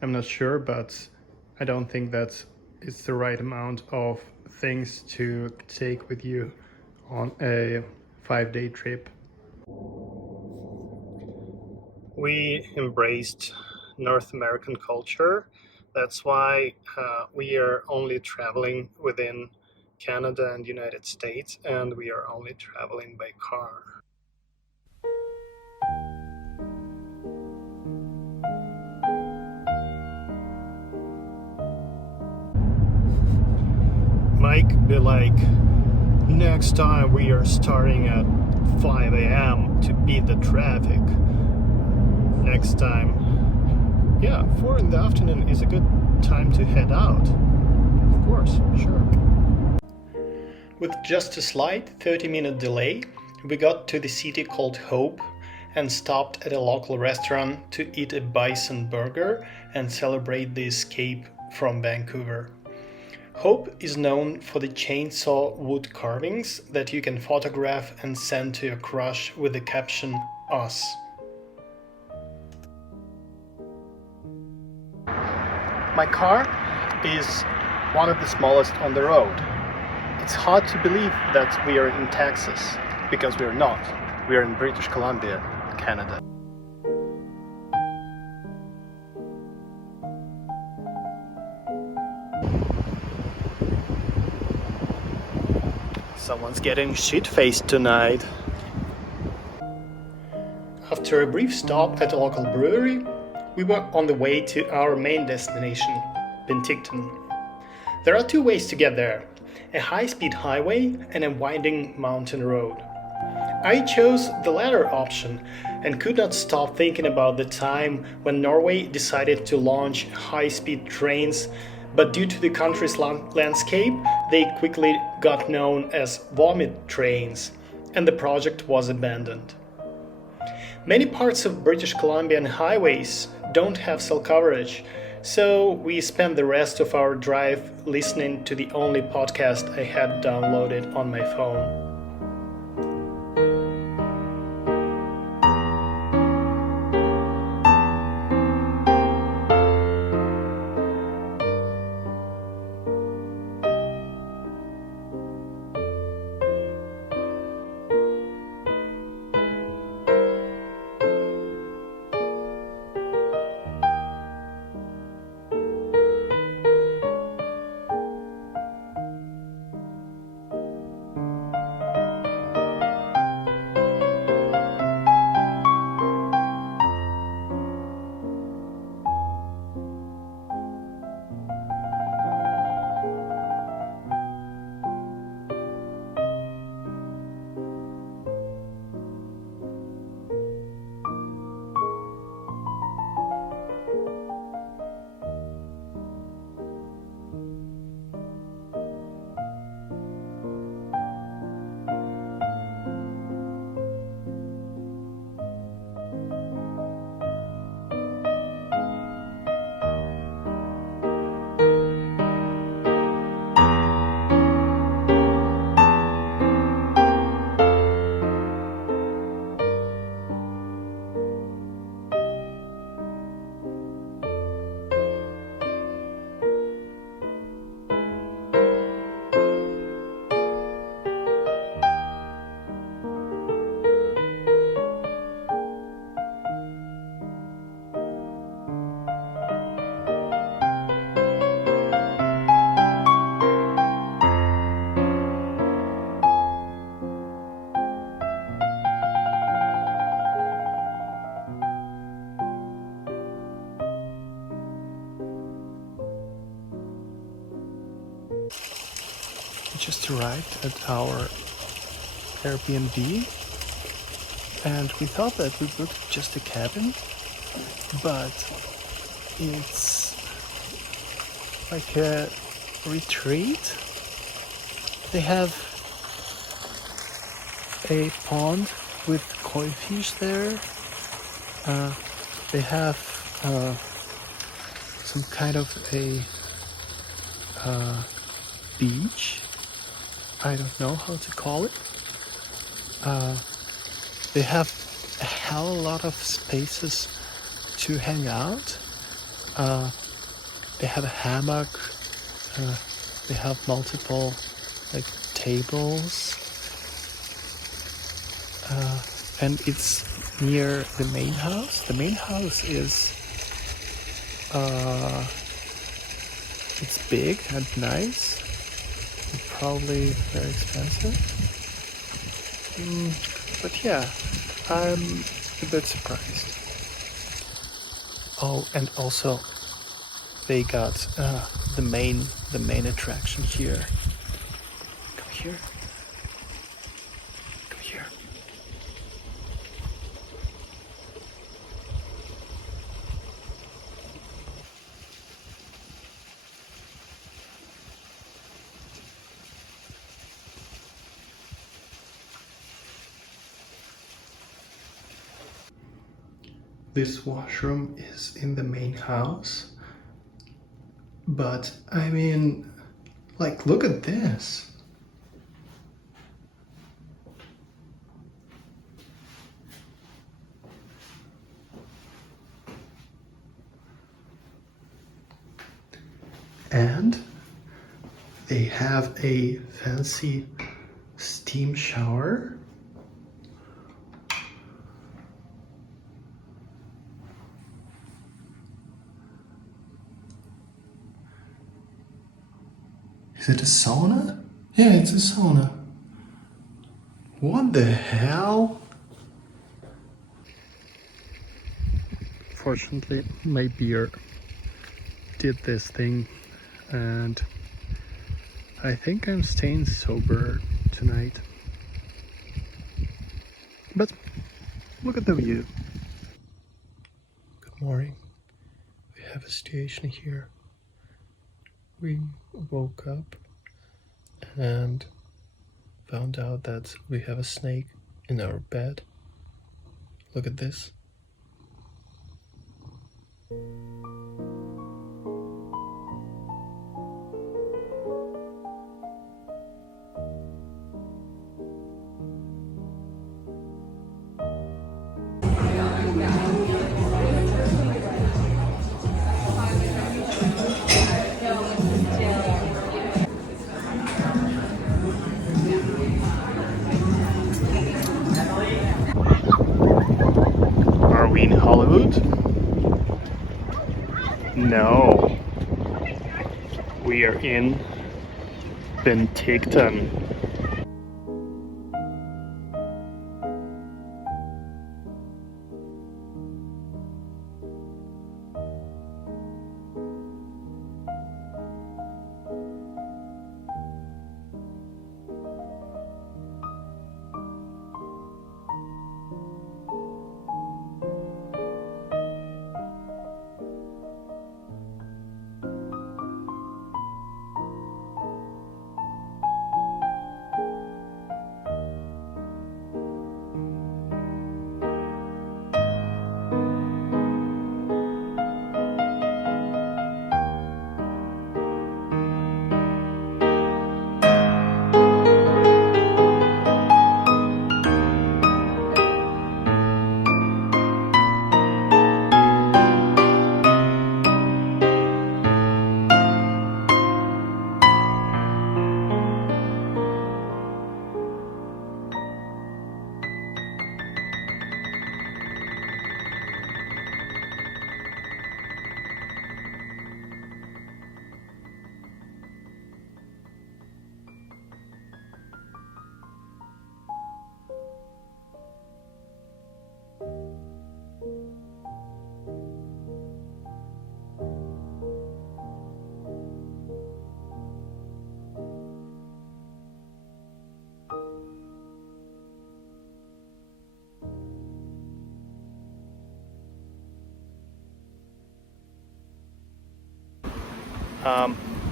I'm not sure, but I don't think that it's the right amount of things to take with you on a 5-day trip. We embraced North American culture. That's why we are only traveling within Canada and United States, and we are only traveling by car. Mike be like, next time we are starting at 5 a.m. to beat the traffic. Next time, yeah, 4 in the afternoon is a good time to head out. Of course, sure. With just a slight 30-minute delay, we got to the city called Hope and stopped at a local restaurant to eat a bison burger and celebrate the escape from Vancouver. Hope is known for the chainsaw wood carvings that you can photograph and send to your crush with the caption, "Us." My car is one of the smallest on the road. It's hard to believe that we are in Texas, because we are not. We are in British Columbia, Canada. Someone's getting shit-faced tonight. After a brief stop at a local brewery, we were on the way to our main destination, Penticton. There are two ways to get there, a high-speed highway and a winding mountain road. I chose the latter option and could not stop thinking about the time when Norway decided to launch high-speed trains, but due to the country's landscape, they quickly got known as vomit trains, and the project was abandoned. Many parts of British Columbian highways don't have cell coverage, so we spent the rest of our drive listening to the only podcast I had downloaded on my phone. We just arrived at our Airbnb and we thought that we booked just a cabin, but it's like a retreat. They have a pond with koi fish there. They have some kind of a beach. I don't know how to call it. They have a hell of a lot of spaces to hang out. They have a hammock. They have multiple like tables, and it's near the main house. The main house is it's big and nice, and probably very expensive. But yeah, I'm a bit surprised. Oh, and also they got the main attraction here. Come here. Come here. This washroom is in the main house, but I mean, like, look at this. And they have a fancy steam shower. Is it a sauna? Yeah, it's a sauna. What the hell? Fortunately, my beer did this thing, and I think I'm staying sober tonight. But look at the view. Good morning. We have a station here. We woke up and found out that we have a snake in our bed. Look at this. Are we in Hollywood? No. We are in Penticton.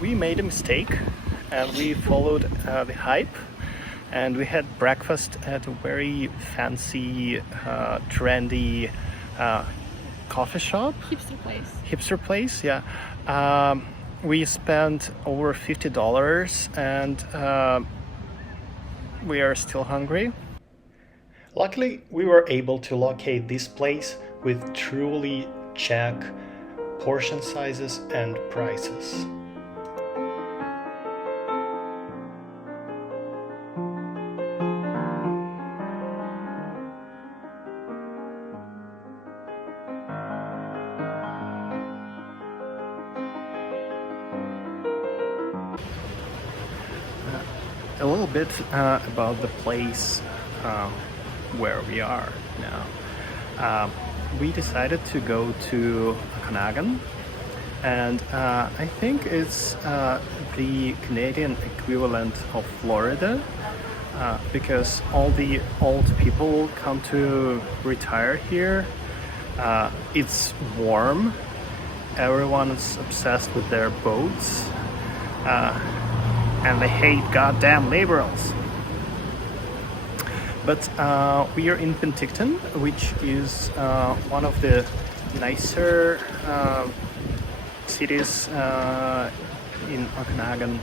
We made a mistake and we followed the hype, and we had breakfast at a very fancy, trendy coffee shop. Hipster place, yeah. We spent over $50 and we are still hungry. Luckily, we were able to locate this place with truly Czech portion sizes and prices. A little bit about the place where we are now. We decided to go to Okanagan, and I think it's the Canadian equivalent of Florida, because all the old people come to retire here. It's warm, everyone is obsessed with their boats, and they hate goddamn liberals. But we are in Penticton, which is one of the nicer cities in Okanagan.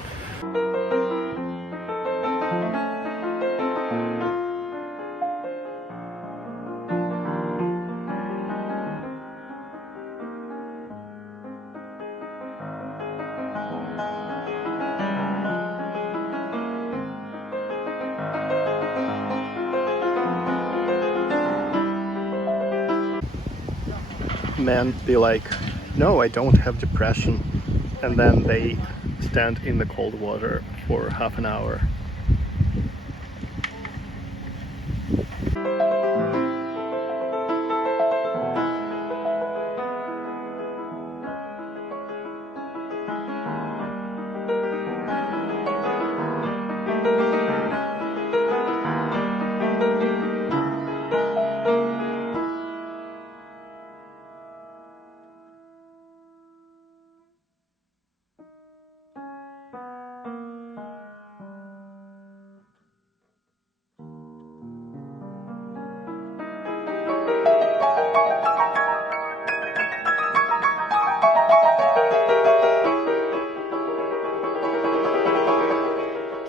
Men be like, no, I don't have depression, and then they stand in the cold water for half an hour.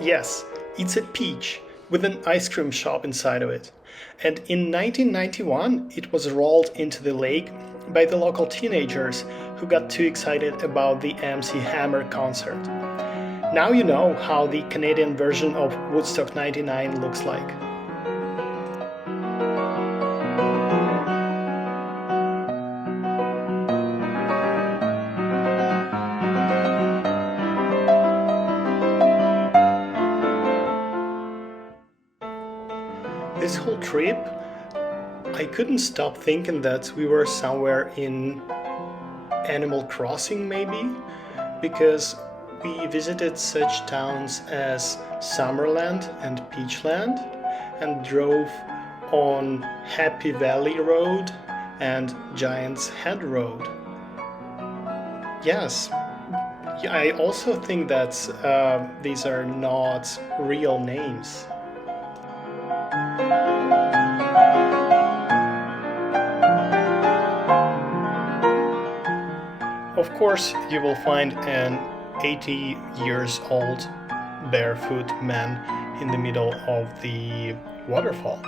Yes, it's a peach with an ice cream shop inside of it. And in 1991, it was rolled into the lake by the local teenagers who got too excited about the MC Hammer concert. Now you know how the Canadian version of Woodstock 99 looks like. This whole trip, I couldn't stop thinking that we were somewhere in Animal Crossing maybe, because we visited such towns as Summerland and Peachland and drove on Happy Valley Road and Giant's Head Road. Yes, I also think that these are not real names. Of course, you will find an 80 years old barefoot man in the middle of the waterfall.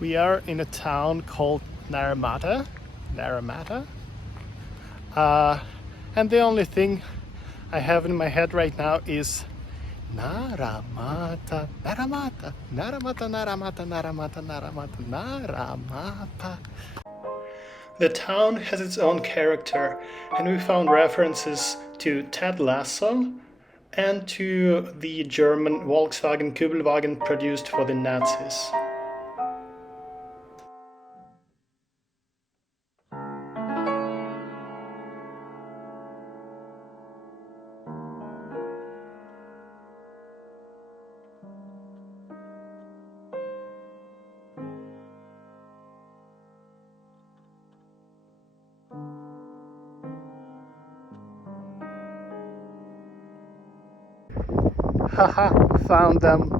We are in a town called Naramata. And the only thing I have in my head right now is Naramata, Naramata, Naramata, Naramata, Naramata, Naramata, Naramata. The town has its own character, and we found references to Ted Lasso and to the German Volkswagen Kübelwagen produced for the Nazis. Haha, found them.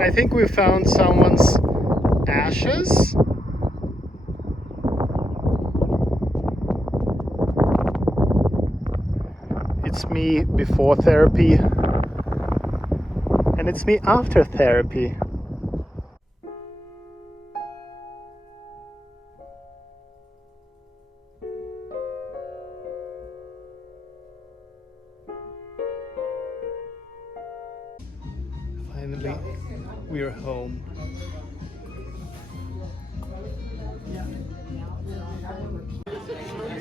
I think we found someone's ashes. It's me before therapy, and it's me after therapy. Finally, we're home.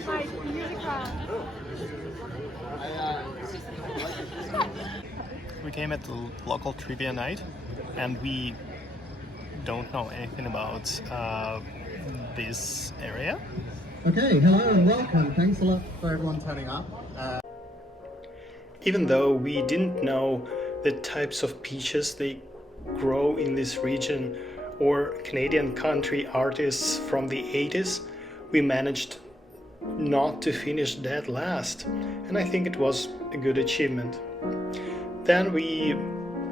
Hi, music crowd. We came at the local trivia night, and we don't know anything about this area. Okay, hello and welcome. Thanks a lot for everyone turning up. Even though we didn't know the types of peaches they grow in this region or Canadian country artists from the 80s, we managed not to finish dead last, and I think it was a good achievement. Then we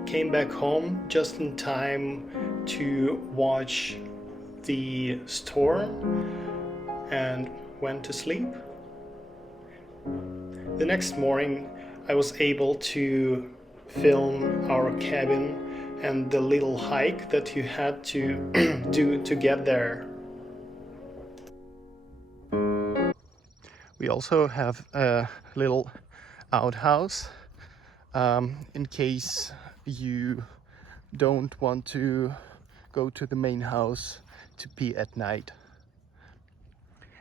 came back home just in time to watch the storm and went to sleep. The next morning I was able to film our cabin and the little hike that you had to do to get there. We also have a little outhouse in case you don't want to go to the main house to pee at night.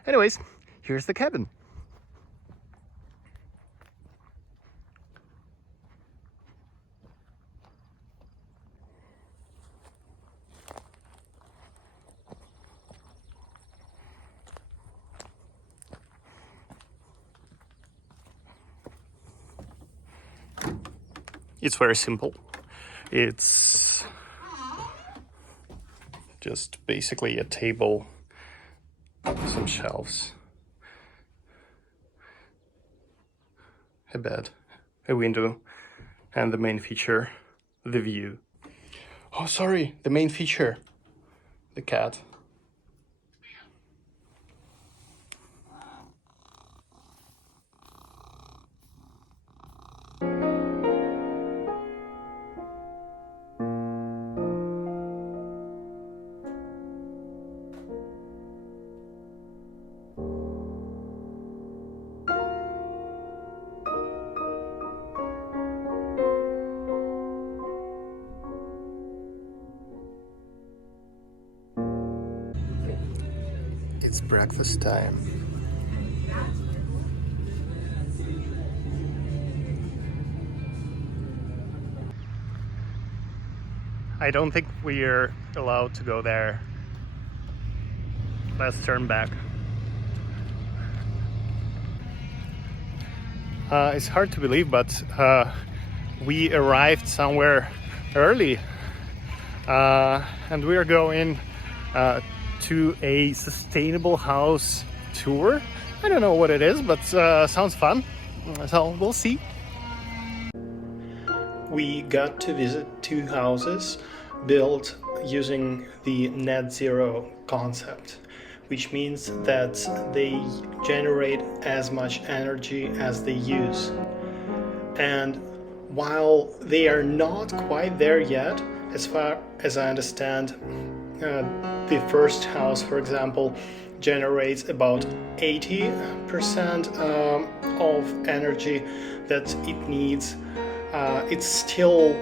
Anyways, here's the cabin. It's very simple. It's just basically a table, some shelves, a bed, a window, and the main feature, the view. Oh, sorry, the main feature, the cat. It's breakfast time. I don't think we're allowed to go there. Let's turn back. It's hard to believe, but we arrived somewhere early, and we are going to a sustainable house tour. I don't know what it is, but sounds fun. So we'll see. we got to visit two houses built using the net zero concept, which means that they generate as much energy as they use. And while they are not quite there yet, as far as I understand, the first house, for example, generates about 80% of energy that it needs. It's still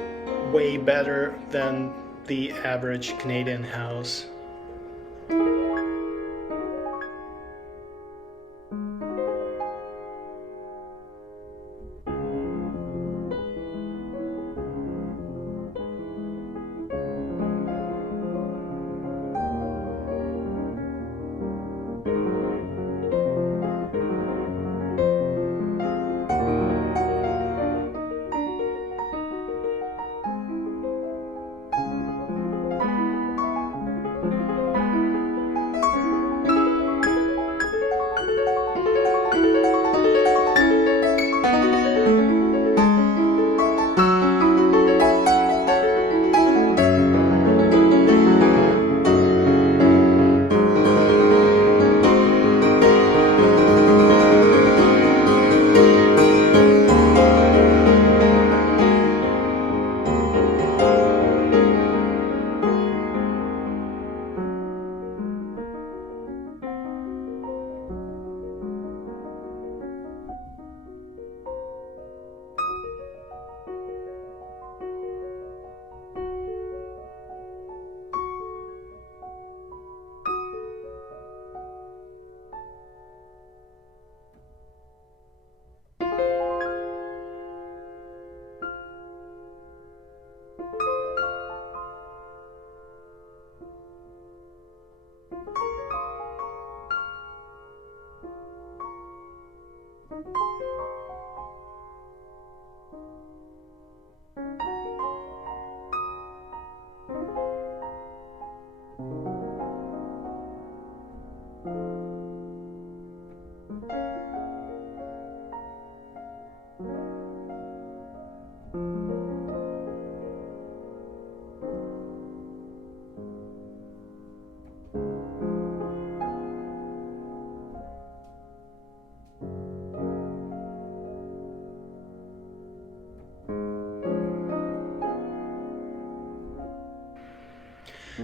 way better than the average Canadian house.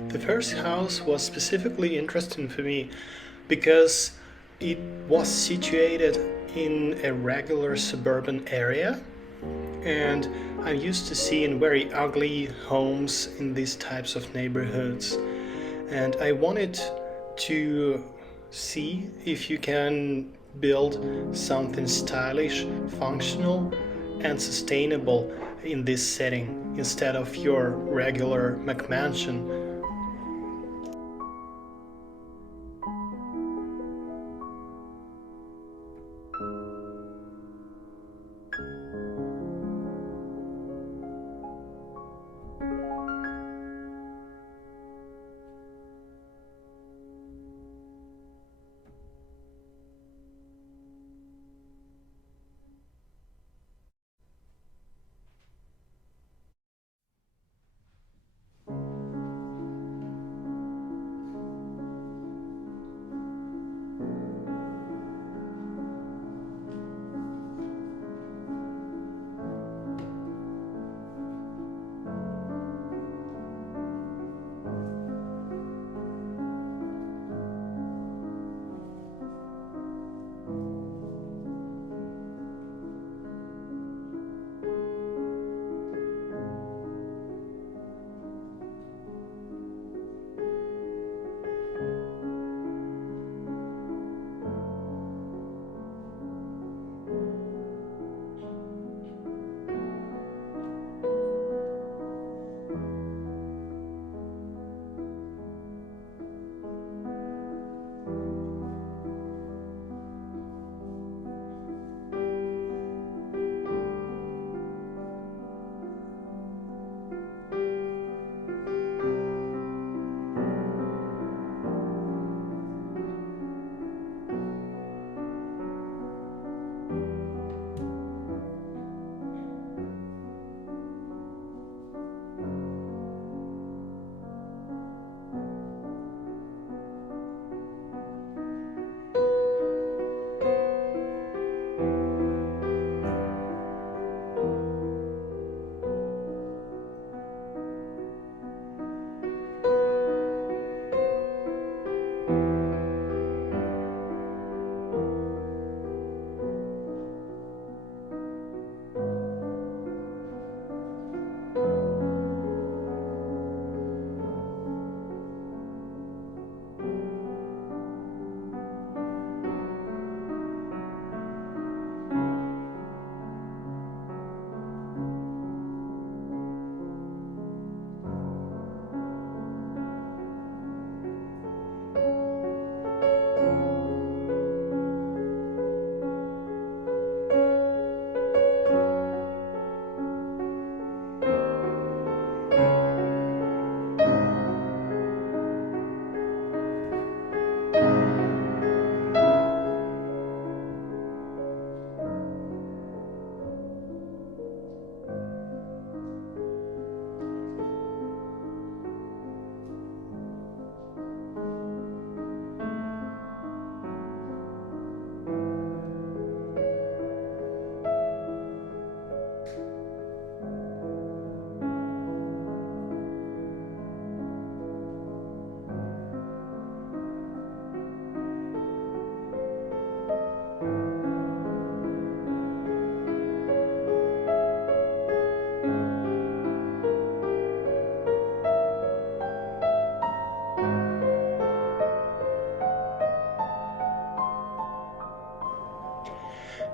The first house was specifically interesting for me because it was situated in a regular suburban area, and I'm used to seeing very ugly homes in these types of neighborhoods. And I wanted to see if you can build something stylish, functional, and sustainable in this setting instead of your regular McMansion.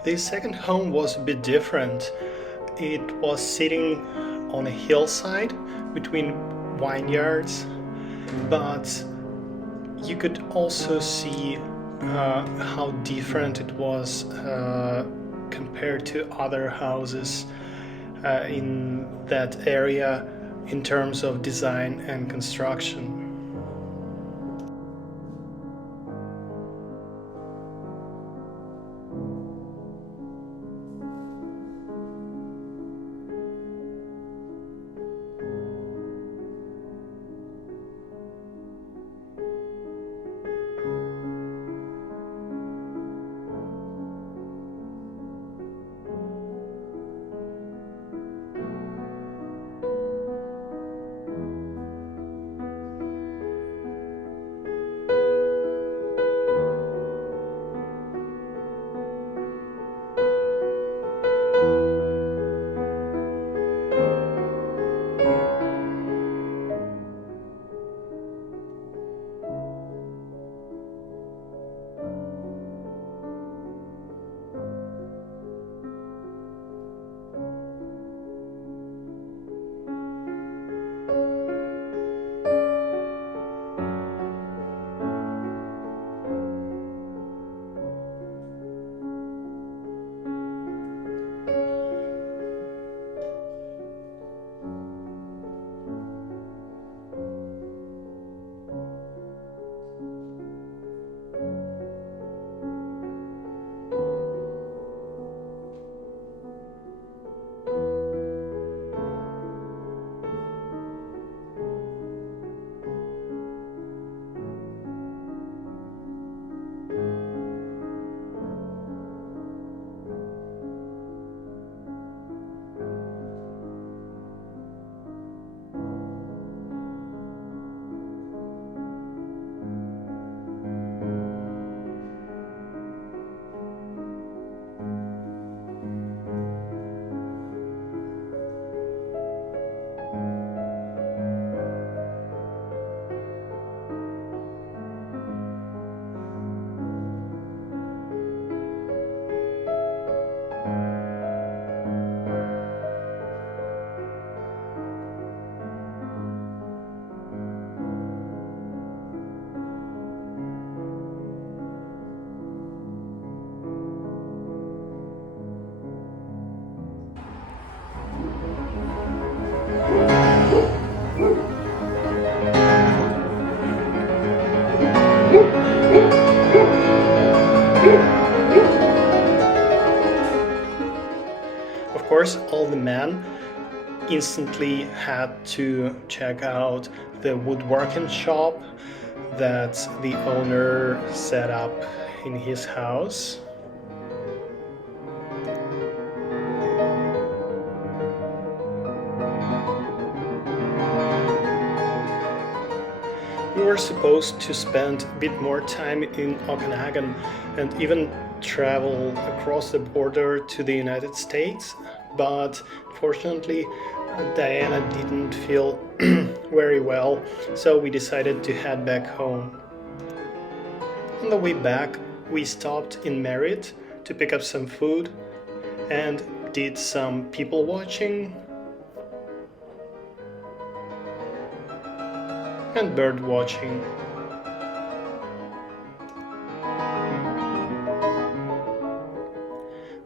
This second home was a bit different. It was sitting on a hillside between vineyards, but you could also see how different it was compared to other houses in that area in terms of design and construction. Of course, all the men instantly had to check out the woodworking shop that the owner set up in his house. We were supposed to spend a bit more time in Okanagan and even travel across the border to the United States, but fortunately Diana didn't feel very well, so we decided to head back home. On the way back, we stopped in Merritt to pick up some food and did some people watching and bird watching.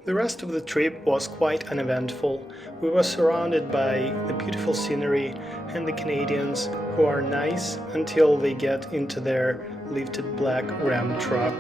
The rest of the trip was quite uneventful. We were surrounded by the beautiful scenery and the Canadians, who are nice until they get into their lifted black Ram truck.